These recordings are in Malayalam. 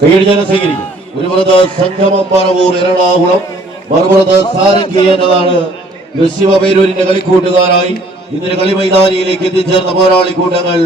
കൈയടിച്ചാലും സ്വീകരിക്കും. ഒരു പുറത്ത് സംഗമം പറവൂർ എറണാകുളം മറുപുറത്ത് സാരംഗി എന്നതാണ് ശിവപേരൂരിന്റെ കളിക്കൂട്ടുകാരായി. ഇന്നലെ കളി മൈതാനിയിലേക്ക് എത്തിച്ചേർന്ന പോരാളി കൂട്ടങ്ങൾ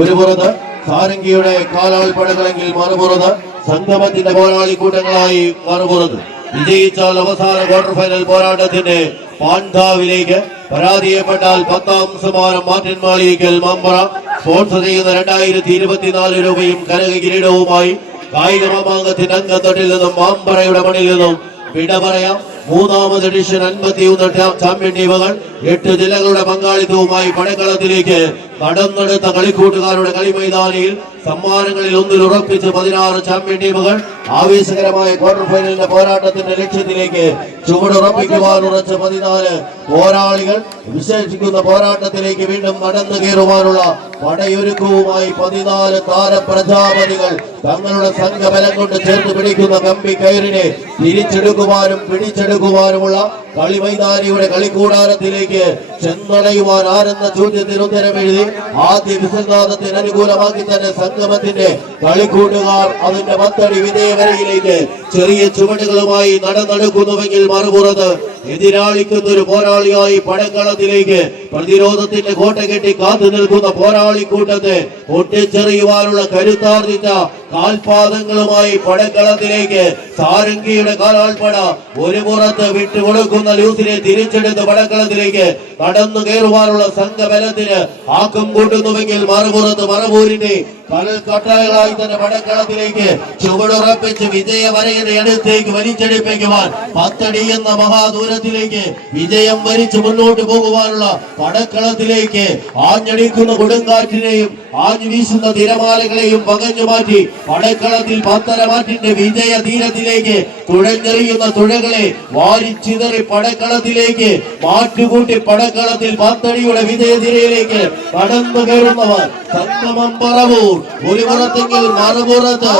ഒരു പുറത്ത് സാരംഗിയുടെ കാലാൾ പടകളെങ്കിൽ മറുപുറത്ത് സംഗമത്തിന്റെ പോരാളി കൂട്ടങ്ങളായി മറുപുറത്ത്. വിജയിച്ചാൽ അവസാന ക്വാർട്ടർ ഫൈനൽ പോരാട്ടത്തിന്റെ പാണ്ഡാവിലേക്ക് പരാജയപ്പെട്ടാൽ പത്താം സമാനം മാർട്ടിൻ മാളിയേക്കൽ മമ്പറ. സ്പോൺസർ ചെയ്യുന്ന രണ്ടായിരത്തി ഇരുപത്തിനാല് രൂപയും കനക കിരീടവുമായി കായിക മാമാങ്കത്തിന്റെ അംഗത്തൊട്ടിൽ നിന്നും മാമ്പറയുടെ മണിയിൽ നിന്നും വിട പറയാം. മൂന്നാമത് എഡിഷൻ അൻപത്തിയൊന്ന് ചാമ്പ്യൻ ടീമുകൾ എട്ട് ജില്ലകളുടെ പങ്കാളിത്തവുമായി പടക്കളത്തിലേക്ക് കടന്നെടുത്ത കളിക്കൂട്ടുകാരുടെ കളി മൈതാനിയിൽ സമ്മാനങ്ങളിൽ ഒന്നിൽ ഉറപ്പിച്ച് പതിനാറ് ചാമ്പ്യൻ ടീമുകൾ ആവേശകരമായ ക്വാർട്ടർ ഫൈനലിന്റെ പോരാട്ടത്തിന്റെ ലക്ഷ്യത്തിലേക്ക് ചുവടുറപ്പിക്കുവാൻ ഉറച്ച പതിനാല് പോരാളികൾ വിശേഷിക്കുന്ന പോരാട്ടത്തിലേക്ക് വീണ്ടും നടന്നു കയറുവാനുള്ള പടയൊരുക്കവുമായി പതിനാല് താര പ്രജാപതികൾ തങ്ങളുടെ സംഘബലം കൊണ്ട് ചേർത്ത് പിടിക്കുന്ന കമ്പി കയറിനെ തിരിച്ചെടുക്കുവാനും പിടിച്ചെടുക്കുവാനുമുള്ള കളി മൈതാനിയുടെ കളിക്കൂടാരത്തിലേക്ക് ചെന്നടയുവാൻ ആരെന്ന ചോദ്യത്തിന് ഉത്തരം എഴുതി ആദ്യ വിസർനാഥത്തിന് അനുകൂലമാക്കി തന്നെ സംഗമത്തിന്റെ കളിക്കൂട്ടുകാർ അതിന്റെ പത്തടി വിജയവരയിലേക്ക് ചെറിയ ചുവടുകളുമായി നടന്നെടുക്കുന്നുവെങ്കിൽ മറുപുറത്ത് എതിരാളിക്കുന്ന ഒരു പോരാളിയായി പടക്കളത്തിലേക്ക് പ്രതിരോധത്തിന്റെ കോട്ട കെട്ടി കാത്തു നിൽക്കുന്ന പോരാളി കൂട്ടത്തെ ഒട്ടിച്ചെറിയുവാനുള്ള കരുത്താർജിച്ച കാൽപാദങ്ങളുമായി പടക്കളത്തിലേക്ക് സാരംഗിയുടെ കാലാൾപ്പട ഒരു പുറത്ത് വിട്ടുകൊടുക്കുന്ന ലൂസിനെ തിരിച്ചെടുത്ത് പടക്കളത്തിലേക്ക് കടന്നു കയറുവാനുള്ള സംഘബലത്തിന് ആക്കം കൂട്ടുന്നുവെങ്കിൽ മറുപുറത്ത് മറവൂരിന്റെ കടൽക്കട്ടകളായി തന്നെ പടക്കളത്തിലേക്ക് ചുവടുറപ്പിച്ച് വിജയവരയുടെ അടുത്തേക്ക് വലിച്ചെടുപ്പിക്കുവാൻ പത്തടി എന്ന മഹാദൂരത്തിലേക്ക് വിജയം വരിച്ച് മുന്നോട്ട് പോകുവാനുള്ള പടക്കളത്തിലേക്ക് ആഞ്ഞടിക്കുന്ന കൊടുങ്കാറ്റിനെയും ആഞ്ഞു വീശുന്ന തിരമാലകളെയും പകഞ്ഞു മാറ്റി പടക്കളത്തിൽ പത്തരമാറ്റിന്റെ വിജയ തീരത്തിലേക്ക് തുഴഞ്ഞെറിയുന്ന തുഴകളെ വാരിച്ചിതറി പടക്കളത്തിലേക്ക് മാറ്റുകൂട്ടി പടക്കളത്തിൽ പത്തടിയുടെ വിജയതിരയിലേക്ക് കടന്നു കയറുന്നവർ സംഗമം പറവൂർ ഒരു പുറത്തെങ്കിൽ മറുപുറത്ത്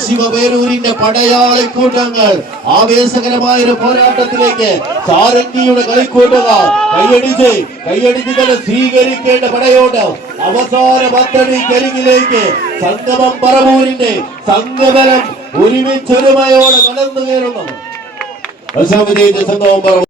ശിവപേരൂരിന്റെ കൂട്ടങ്ങൾ ആവേശകരമായ ഒരു പോരാട്ടത്തിലേക്ക് സാരംഗിയുടെ കളിക്കൂട്ടുക കൈയടിച്ച് കൈയടിച്ച് തന്നെ സ്വീകരിക്കേണ്ട പടയോട്ടം. അവസാന പത്തടി കരിങ്ങിലേക്ക് സംഗമം പറമൂരിന്റെ സംഗമനം ഒരുമിച്ചൊരുമയോടെ നടന്നു കയറുന്നു വിജയിച്ച സംഗമം